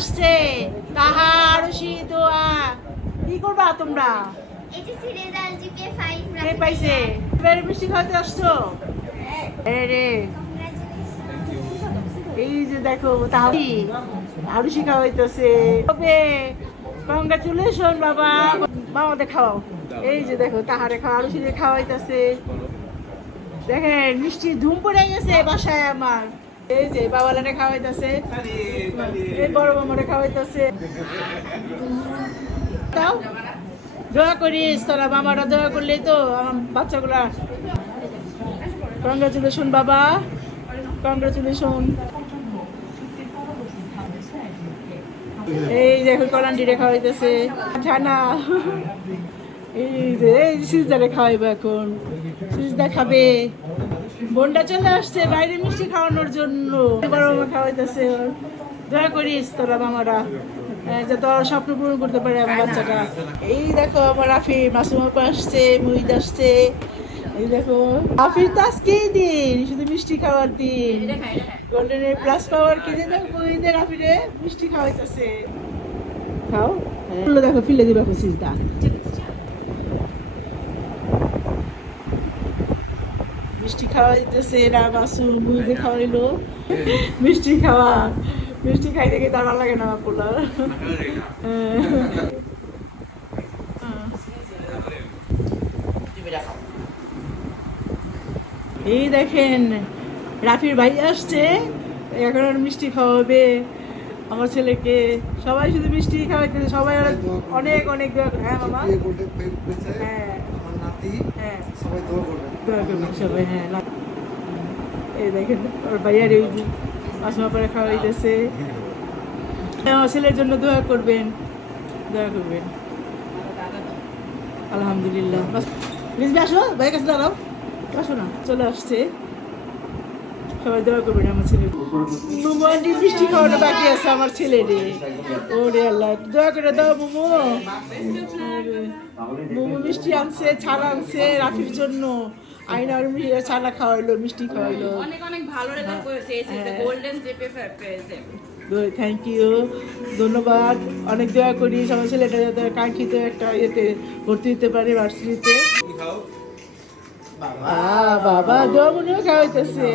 আসছে। তাহার দোয়া। কি করবা তোমরা? এইচএসসি রেজাল্ট জিপিএ 5 কে পাইছে? এবারে মিষ্টি খাওয়াতে আসছো? এই রে। এই যে দেখো তাহলে আরও শিখা হইতেছে। তবে কংগ্রাচুলেশন বাবা। বাবাতে খাওয়াও। এই যে দেখো তাহারে খাওয়া আরও শিখে খাওয়াইতেছে। দেখেন মিষ্টি ধুম পড়ে গেছে বাসায় আমার। দোয়া করিস তোরা মামারা দোয়া করলেই তো আমার বাচ্চাগুলা। কংগ্রাচুলেশন বাবা। কংগ্রাচুলেশন এই দেখো কলান্ডিরে খাওয়াইতেছে। ঠানা এই যে, এই সিজদারে খাওয়াইবে এখন। সিজদা খাবে। বোনটা চলে আসছে, বাইরে মিষ্টি খাওয়ানোর জন্য। মামা খাওয়াইতেছে। দয়া করিস তোরা মামারা যাতে স্বপ্ন পূরণ করতে পারে আমার বাচ্চাটা। এই দেখো আমার রাফি, মাসুম আসছে মুহিদ আসছে। এই দেখো, রাফির তো আজকেই দিন, শুধু মিষ্টি খাওয়ার দিন। গোল্ডেনের প্লাস পাওয়ার কি দিন মুহিদের রাফিরে মিষ্টি খাওয়াইতেছে। খাও। হ্যাঁ। দেখো, ফিলে দিবা সিজদা মিষ্টি খাওয়াইতেছে এরা মাসু মুহিদে খাওয়াইলো মিষ্টি খাওয়া মিষ্টি খাইতে গিয়ে তার ভালো লাগে না আমার পোলার। এই দেখেন রাফির ভাই আসছে এখন আর মিষ্টি খাওয়াবে আমার ছেলেকে। সবাই শুধু মিষ্টি খাওয়াইতেছে সবাই অনেক অনেক হ্যাঁ মামা? হ্যাঁ আমার নাতি হ্যাঁ সবাই দোয়া হ্যাঁ হ্যাঁ, ছেলের জন্য দোয়া করবেন দোয়া করবেন। আলহামদুলিল্লাহ। প্লিজ আসো ভাইয়ের কাছে দাঁড়াও। আসো না চলে আসছে। সবাই দোয়া করবেন আমার ছেলে। মোমো মিষ্টি খাওয়ানো বাকি আছে আমার ছেলে রে আল্লাহ দোয়া করে দাও মোমো। মোমো মিষ্টি আনছে ছাড় আনছে রাফির জন্য। আইনা আর মিষ্টি ছানা খাওয়াইলো মিষ্টি খাওয়াইলো। অনেক অনেক ভালো রেজাল্ট করেছে এই হ্যাঁ। গোল্ডেন জিপে পেয়েছে। থ্যাংক ইউ ধন্যবাদ। অনেক দোয়া করি সবাই ছেলেটা যাতে কাঙ্ক্ষিত একটা ইয়েতে ভর্তি হতে পারে ভার্সিটিতে আহ, বাবা দোয়া মনে হয় খাওয়াইতেছে।